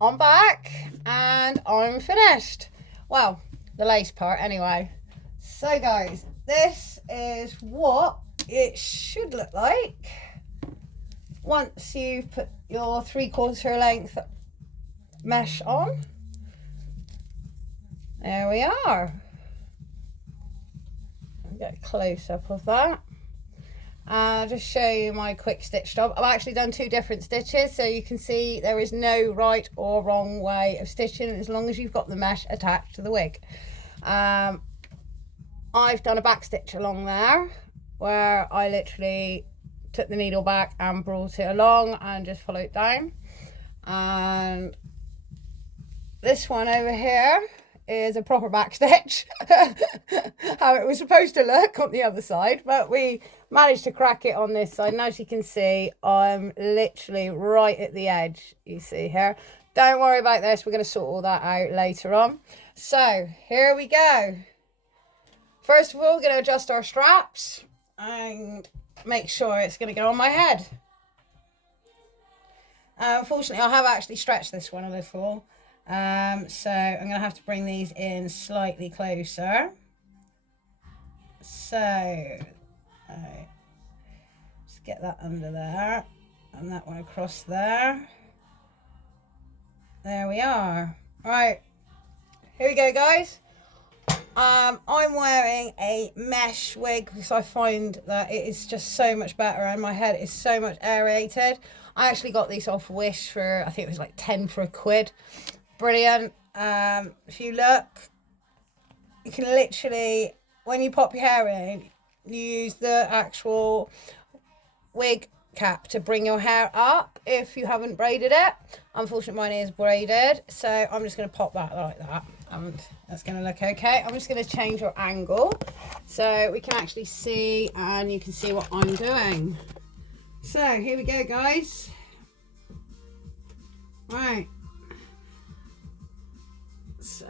I'm back and I'm finished. Well, the lace part anyway. So, guys, this is what it should look like once you've put your 3/4 length mesh on. There we are. Get a close up of that. I'll just show you my quick stitch job. I've actually done 2 different stitches, so you can see there is no right or wrong way of stitching as long as you've got the mesh attached to the wig. I've done a back stitch along there where I literally took the needle back and brought it along and just followed down. And this one over here is a proper back stitch, how it was supposed to look on the other side, but we managed to crack it on this side. And as you can see, I'm literally right at the edge, you see here. Don't worry about this, we're going to sort all that out later on. So here we go. First of all, we're going to adjust our straps and make sure it's going to go on my head. Unfortunately, I have actually stretched this one a little. So I'm going to have to bring these in slightly closer. So, just get that under there and that one across there. There we are. Right, here we go, guys. I'm wearing a mesh wig because I find that it is just so much better and my head is so much aerated. I actually got these off Wish for, I think it was like 10 for a quid. Brilliant. If you look, you can literally, when you pop your hair in, you use the actual wig cap to bring your hair up if you haven't braided it. Unfortunately, mine is braided, so I'm just going to pop that like that, and that's going to look okay. I'm just going to change your angle so we can actually see and you can see what I'm doing. So here we go, guys. Right. So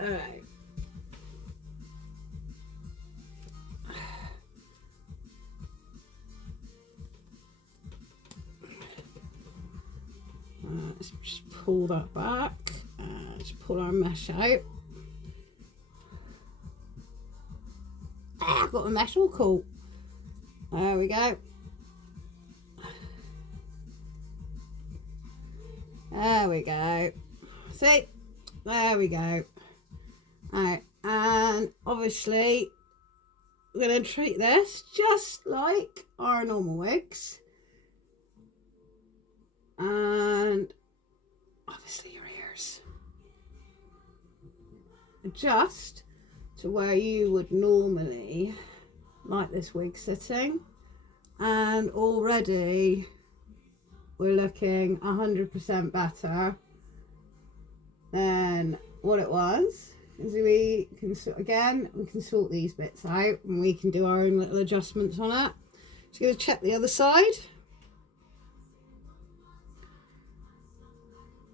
let's just pull that back and just pull our mesh out. I've got the mesh all caught. There we go. There we go. See? There we go. Alright, and obviously we're going to treat this just like our normal wigs. And obviously your ears. Adjust to where you would normally like this wig sitting. And already we're looking 100% better than what it was. As we can again, we can sort these bits out and we can do our own little adjustments on it. Just going to check the other side.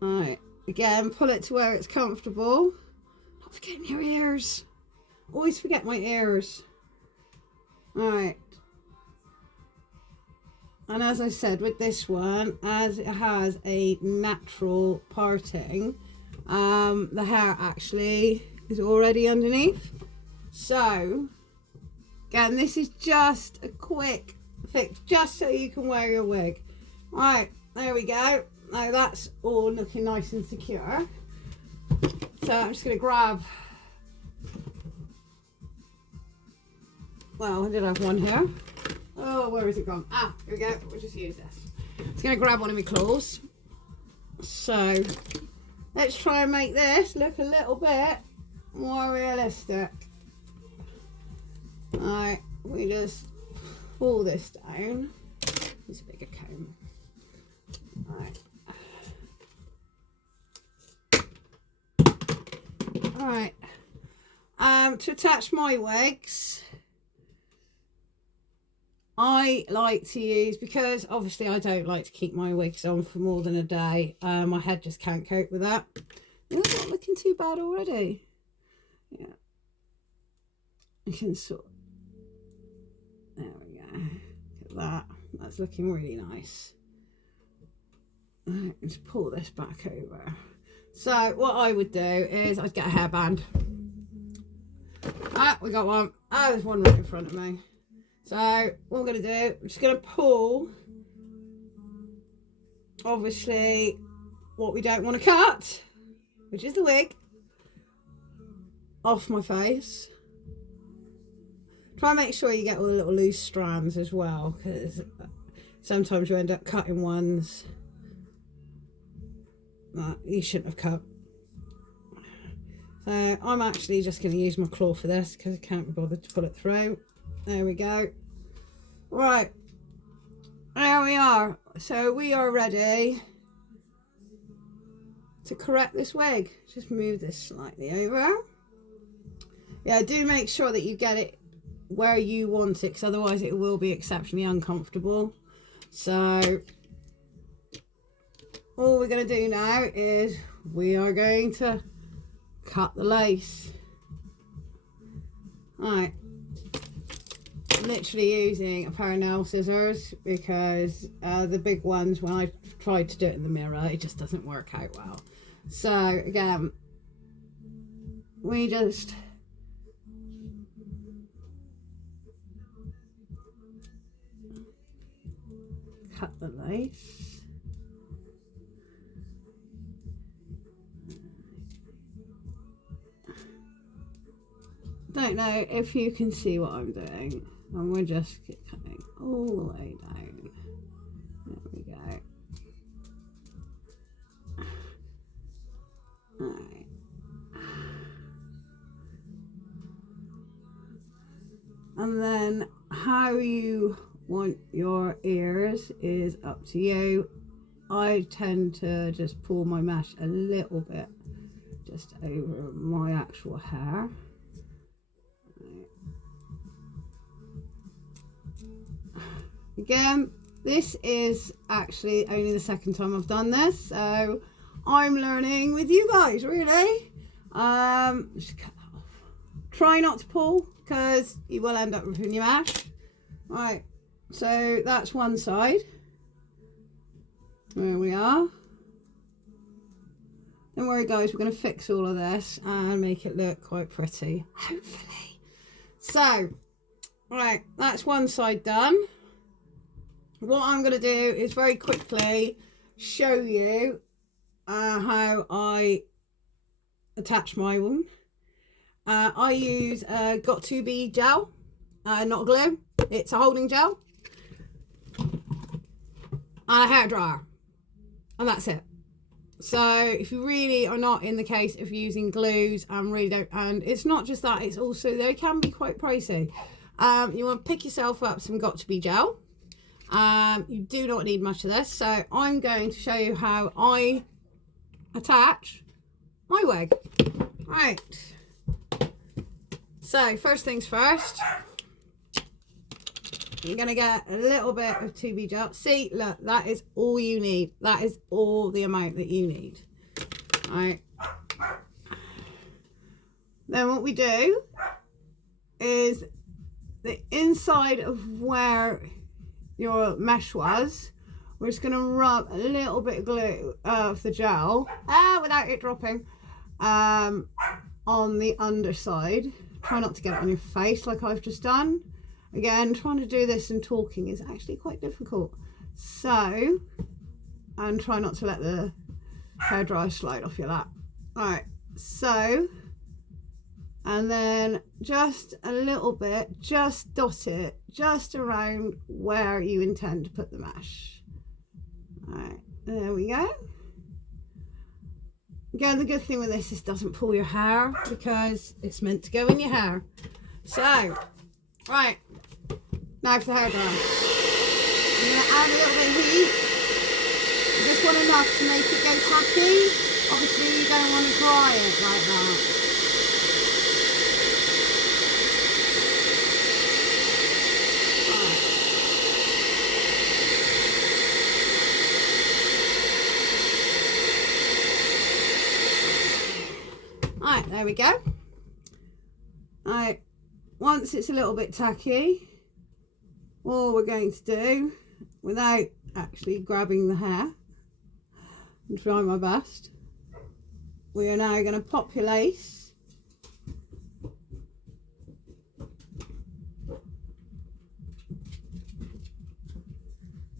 Alright, again, pull it to where it's comfortable. Not forgetting your ears. Always forget my ears. Alright. And as I said, with this one, as it has a natural parting, the hair actually is already underneath. So, again, this is just a quick fix, just so you can wear your wig. Right, there we go. Now that's all looking nice and secure. So I'm just going to grab, well, I did have one here. Oh, where is it gone? Ah, here we go. We'll just use this. I'm just going to grab one of my claws. So let's try and make this look a little bit more realistic. Alright, we just pull this down. Use a bigger comb. Alright. Alright. To attach my wigs, I like to use, because obviously I don't like to keep my wigs on for more than a day. My head just can't cope with that. It's not looking too bad already. Yeah. You can sort. There we go. Look at that. That's looking really nice. Let's pull this back over. So what I would do is I'd get a hairband. Ah, we got one. Oh, there's one right in front of me. So what I'm going to do, I'm just going to pull, obviously, what we don't want to cut, which is the wig, off my face. Try and make sure you get all the little loose strands as well, because sometimes you end up cutting ones that you shouldn't have cut. So I'm actually just going to use my claw for this because I can't be bothered to pull it through. There we go. Right, there we are. So we are ready to correct this wig. Just move this slightly over. Yeah, do make sure that you get it where you want it, because otherwise it will be exceptionally uncomfortable. So all we're going to do now is we are going to cut the lace. Right, literally using a pair of nail scissors, because the big ones, when I tried to do it in the mirror, it just doesn't work out well. So again, we just cut the lace. Don't know if you can see what I'm doing, and we're just cutting all the way down. There we go. Alright. And then how you want your ears is up to you. I tend to just pull my mesh a little bit just over my actual hair. Again, this is actually only the second time I've done this, so I'm learning with you guys, really. Just cut that off. Try not to pull, because you will end up ripping your mesh. Right, so that's one side. There we are. Don't worry guys, we're going to fix all of this and make it look quite pretty, hopefully. So, right, that's one side done. What I'm going to do is very quickly show you how I attach my one. I use Got2b gel, not glue. It's a holding gel and a hairdryer, and that's it. So if you really are not in the case of using glues and really don't, and it's not just that, it's also they can be quite pricey. You want to pick yourself up some Got2b gel. You do not need much of this, so I'm going to show you how I attach my wig. Right, so first things first, you're going to get a little bit of 2B gel. See, look, that is all you need. That is all the amount that you need. All right, then what we do is the inside of where your mesh was, we're just going to rub a little bit of glue of the gel without it dropping on the underside. Try not to get it on your face like I've just done. Again, trying to do this and talking is actually quite difficult, so, and try not to let the hairdryer slide off your lap. Alright, so, and then just a little bit, just dot it just around where you intend to put the mesh. Alright, there we go. Again, the good thing with this is it doesn't pull your hair, because it's meant to go in your hair. So, right, now for the hairdryer. I'm going to add a little bit of heat. I just want enough to make it go tacky. Obviously you don't want to dry it like that. Right, there we go. Right, once it's a little bit tacky, all we're going to do, without actually grabbing the hair, and try my best, we are now going to pop your lace.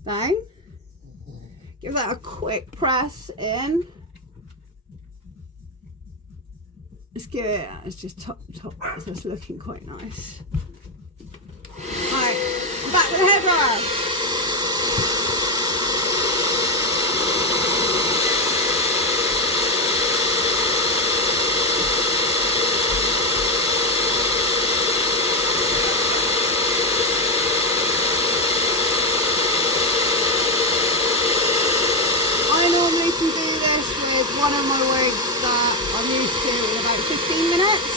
Down. Give that a quick press in. Let's give it, it's just top, so it's looking quite nice. Alright, I'm back with the hairdryer. One of my wigs that I'm used to in about 15 minutes.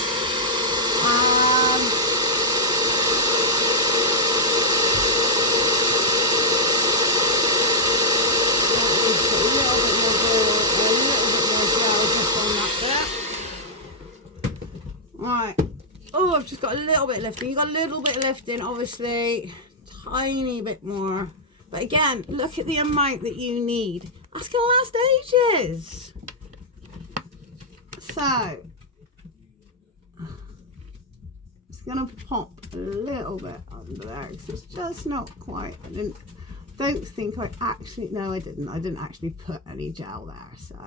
Right. Oh, I've just got a little bit of lifting. You got a little bit of lifting, obviously. Tiny bit more. But again, look at the amount that you need. That's going to last ages. So, it's going to pop a little bit under there because it's just not quite. Don't think I actually, no I didn't actually put any gel there. So,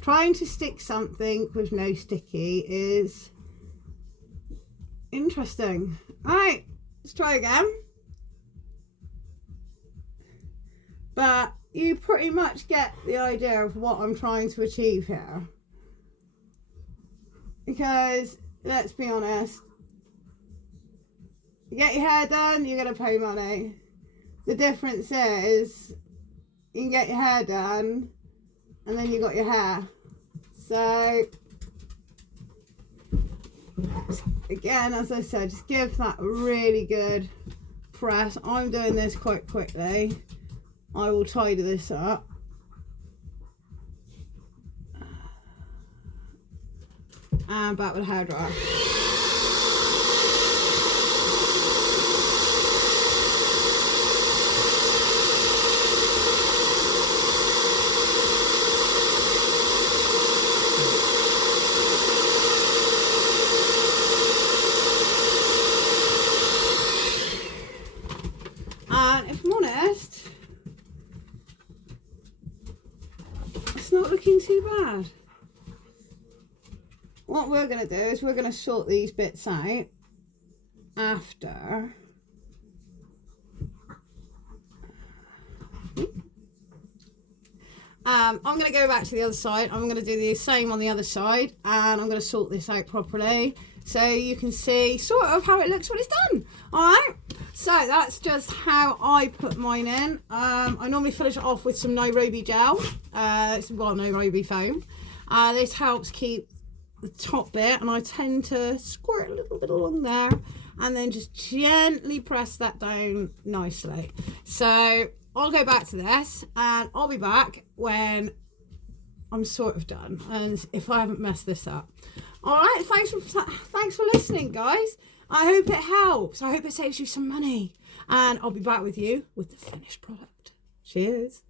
trying to stick something with no sticky is interesting. Alright, let's try again. But you pretty much get the idea of what I'm trying to achieve here. Because, let's be honest, you get your hair done, you're going to pay money. The difference is, you can get your hair done, and then you got your hair. So, again, as I said, just give that a really good press. I'm doing this quite quickly. I will tidy this up. And back with a hairdryer. And if I'm honest, it's not looking too bad. What we're going to do is we're going to sort these bits out after. I'm going to go back to the other side. I'm going to do the same on the other side, and I'm going to sort this out properly so you can see sort of how it looks when it's done. Alright, so that's just how I put mine in. I normally finish it off with some Nairobi gel, Nairobi foam. This helps keep the top bit, and I tend to squirt a little bit along there and then just gently press that down nicely. So I'll go back to this and I'll be back when I'm sort of done, and if I haven't messed this up. All right, thanks for listening, guys. I hope it helps. I hope it saves you some money, and I'll be back with you with the finished product. Cheers.